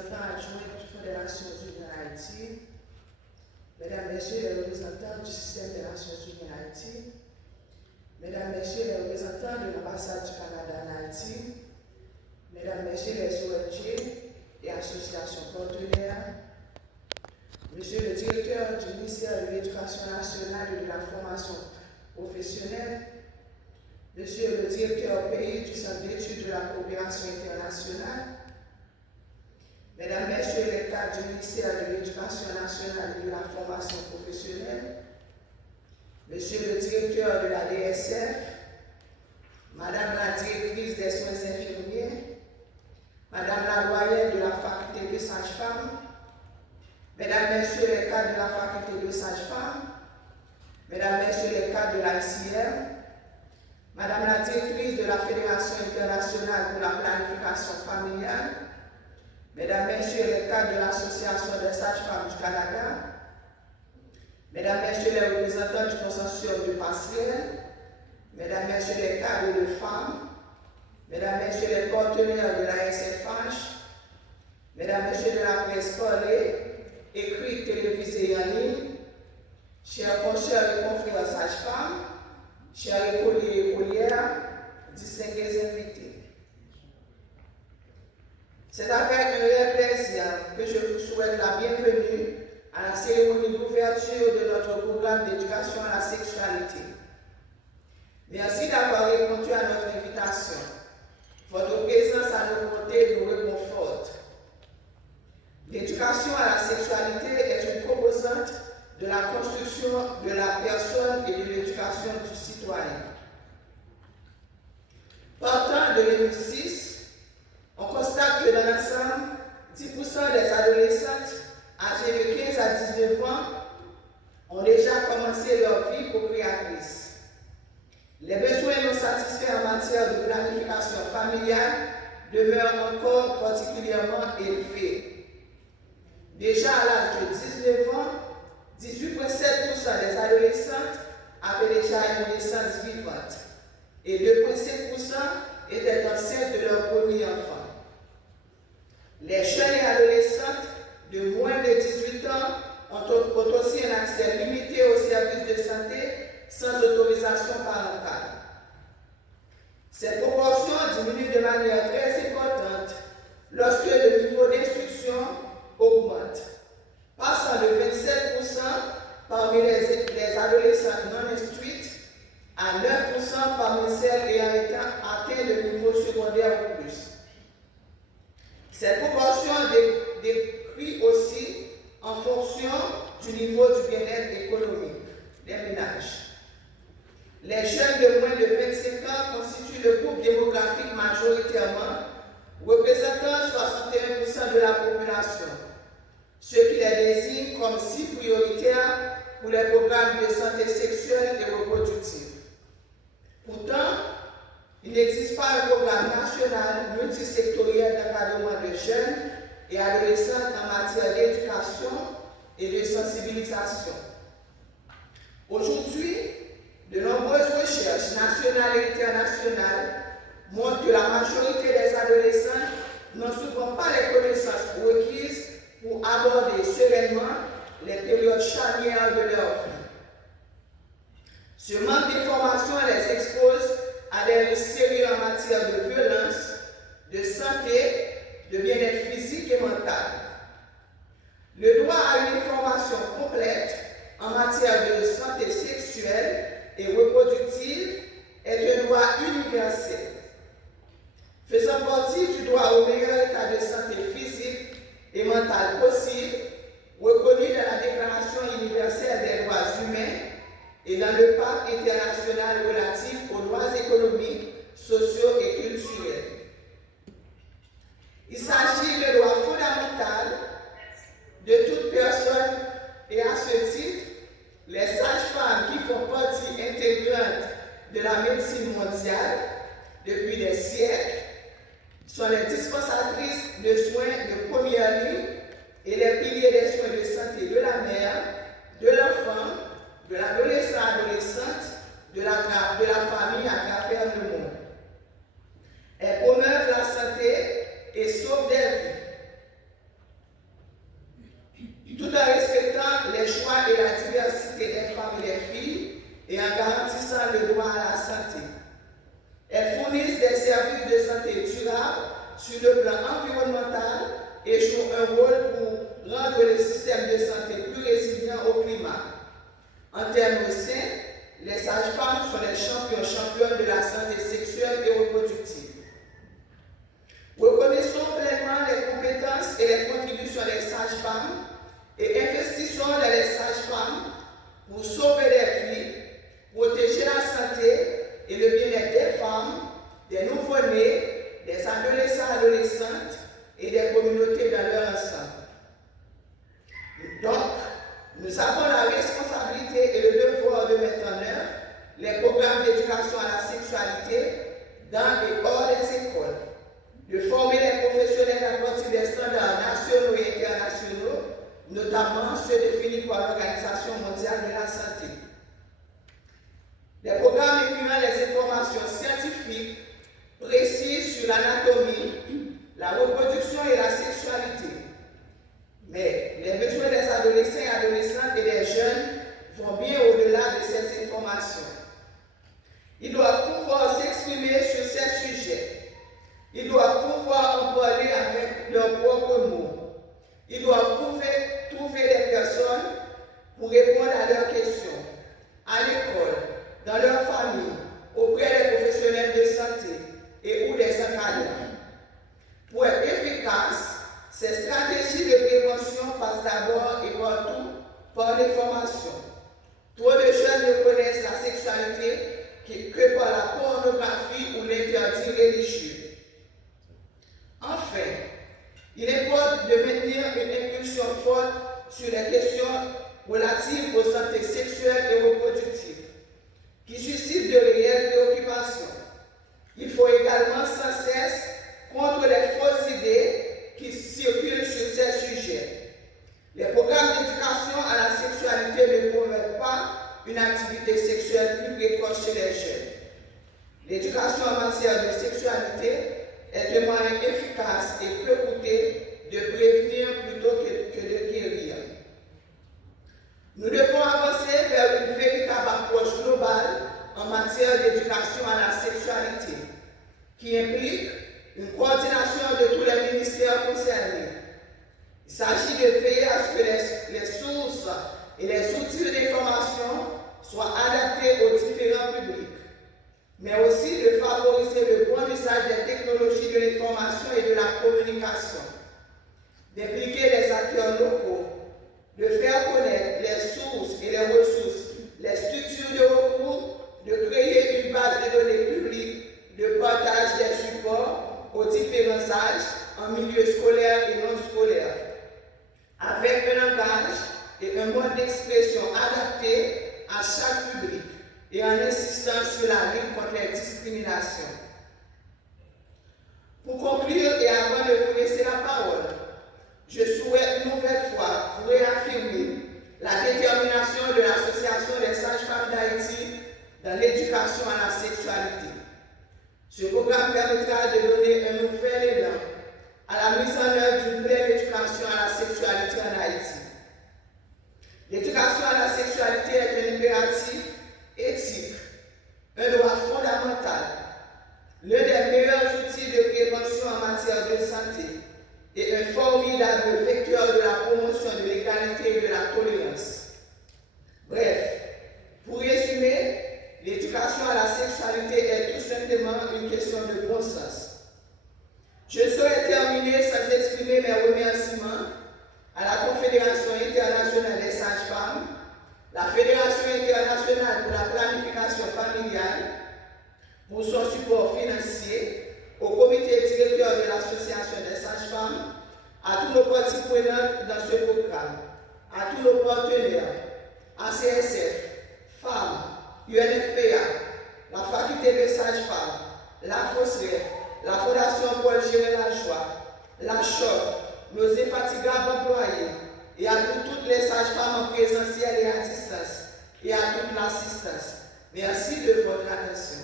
représentants adjoints des Nations Unies en Haïti, Mesdames, Messieurs les représentants du système des Nations Unies en Haïti, Mesdames, Messieurs les représentants de l'ambassade du Canada en Haïti, Mesdames, Messieurs les ONG et associations partenaires, Monsieur le directeur du ministère de l'Éducation nationale et de la formation professionnelle, Monsieur le directeur pays du Centre d'études de la coopération internationale, Mesdames, Messieurs les cadres du ministère de l'Éducation nationale et de la formation professionnelle, Monsieur le directeur de la DSF, Madame la directrice des soins infirmiers, Madame la doyenne de la faculté de sage-femme, Mesdames, Messieurs les cadres de la faculté de sage-femme, Mesdames, Messieurs les cadres de l'ICM, Madame la directrice de la Fédération internationale pour la planification familiale, Mesdames, Messieurs les cadres de l'Association des sages-femmes du Canada, Mesdames, Messieurs les représentants du consortium de passerelles, Mesdames, Messieurs les cadres de femmes, Mesdames, Messieurs les partenaires de la SFH, Mesdames, Messieurs de la presse parlée, écrite, télévisée et en ligne, chers consoeurs et confrères sages-femmes, chers écoliers et écolières, distingués invités. C'est avec un réel plaisir que je vous souhaite la bienvenue à la cérémonie d'ouverture de notre programme d'éducation à la sexualité. Merci d'avoir répondu à notre invitation. Votre présence à nos côtés nous réconforte. L'éducation à la sexualité est une composante de la construction de la personne et de l'éducation du citoyen. Partant de 2006, on constate que dans l'ensemble, 10% des adolescentes âgées de 15 à 19 ans ont déjà commencé leur vie procréatrice. Les besoins non satisfaits en matière de planification familiale demeurent encore particulièrement élevés. Déjà à l'âge de 19 ans, 18,7% des adolescentes avaient déjà une naissance vivante et 2,5% étaient enceintes de leur premier enfant. Les jeunes et adolescentes de moins de 18 ans ont aussi un accès limité aux services de santé sans autorisation parentale. Cette proportion diminue de manière très importante lorsque le niveau d'instruction augmente, passant de 27% parmi les adolescentes non instruites à 9% parmi celles ayant atteint le niveau secondaire ou plus. Cette proportion décrit aussi en fonction du niveau du bien-être économique des ménages. Les jeunes de moins de 25 ans constituent le groupe démographique majoritairement, représentant 61% de la population, ce qui les désigne comme si prioritaires pour les programmes de santé sexuelle et reproductive. Pourtant, il n'existe pas un programme national multisectoriel d'encadrement de jeunes et adolescents en matière d'éducation et de sensibilisation. Aujourd'hui, de nombreuses recherches nationales et internationales montrent que la majorité des adolescents n'ont souvent pas les connaissances requises pour aborder sereinement les périodes charnières de leur vie. Ce manque d'information les expose à des risques sérieux en matière de violence, de santé, de bien-être physique et mental. Le droit à une information complète en matière de santé sexuelle et reproductive est un droit universel. Faisant partie du droit au meilleur état de santé physique et mentale possible, reconnu dans la Déclaration universelle des droits humains et dans le Pacte international relatif aux droits économiques, sociaux et culturels. Il s'agit de droit fondamental de toute personne et à ce titre, les sages-femmes qui font partie intégrante de la médecine mondiale depuis des siècles sont les dispensatrices de soins de première ligne et les piliers des soins de santé de la mère, de l'enfant, de l'adolescent-adolescente, de la famille à travers le monde. Elles promeuvent la santé et sauvent des vies. pour sauver des vies, protéger la santé et le bien-être des femmes, des nouveau-nés, des adolescents et adolescentes et des communautés dans leur ensemble. Donc, nous avons la responsabilité et le devoir de mettre en œuvre les programmes d'éducation à la sexualité dans et hors des écoles, de former les professionnels à partir des standards nationaux et internationaux, notamment ceux définis par l'Organisation mondiale de la santé. Les programmes incluant les informations scientifiques précises sur l'anatomie, la reproduction et la sexualité. Mais les besoins des adolescents et adolescentes et des jeunes vont bien au-delà de ces informations. Ils doivent pouvoir s'exprimer sur ces sujets. Ils doivent pouvoir en parler avec leurs propres mots. Ils doivent trouver des personnes pour répondre à leurs questions, à l'école, dans leur famille, auprès des professionnels de santé et ou des encadrants. Pour être efficaces, ces stratégies de prévention passent d'abord et partout par l'information. Trop de jeunes ne connaissent la sexualité que par la pornographie ou l'interdit religieux. Enfin, il importe de maintenir une impulsion forte sur les questions relatives aux santé sexuelle et reproductive, qui suscitent de réelles préoccupations. Il faut également sans cesse contre les fausses idées qui circulent sur ces sujets. Les programmes d'éducation à la sexualité ne promeuvent pas une activité sexuelle plus précoce chez les jeunes. L'éducation en matière de sexualité est un moyen efficace et peu coûteux de prévenir plutôt que de guérir. Nous devons avancer vers une véritable approche globale en matière d'éducation à la sexualité, qui implique une coordination de tous les ministères concernés. Il s'agit de veiller à ce que les sources et les outils d'information soient adaptés aux différents publics, mais aussi de favoriser le bon usage des technologies de l'information et de la communication, d'impliquer les acteurs locaux, de faire connaître les sources et les ressources, les structures de recours, de créer une base de données publiques, de partage des supports aux différents âges en milieu scolaire et non scolaire, avec un langage et un mode d'expression adapté à chaque public et en insistant sur la lutte contre les discriminations. Pour conclure et avant de vous laisser la parole, je souhaite une nouvelle fois vous réaffirmer la détermination de l'Association des sages-femmes d'Haïti dans l'éducation à la sexualité. Ce programme permettra de donner un nouvel élan à la mise en œuvre d'une pleine éducation à la sexualité en Haïti. L'éducation à la sexualité est un impératif éthique, un droit fondamental, l'un des meilleurs outils de prévention en matière de santé et un formidable vecteur de la promotion de l'égalité et de la tolérance. Bref, pour résumer, l'éducation à la sexualité est tout simplement une question de bon sens. Je souhaite terminer sans exprimer mes remerciements à la Confédération internationale des sages-femmes, la Fédération internationale pour la planification familiale, pour son support financier, au comité directeur de l'Association des sages-femmes, à tous nos parties prenantes dans ce programme, à tous nos partenaires, ACSF, femmes, UNFPA, la faculté des sages-femmes, la FOSREF, la Fondation Paul Gérard Lajoie, la CHOP, nos infatigables employés, et à toutes les sages-femmes en présentiel et à distance, et à toute l'assistance. Merci de votre attention.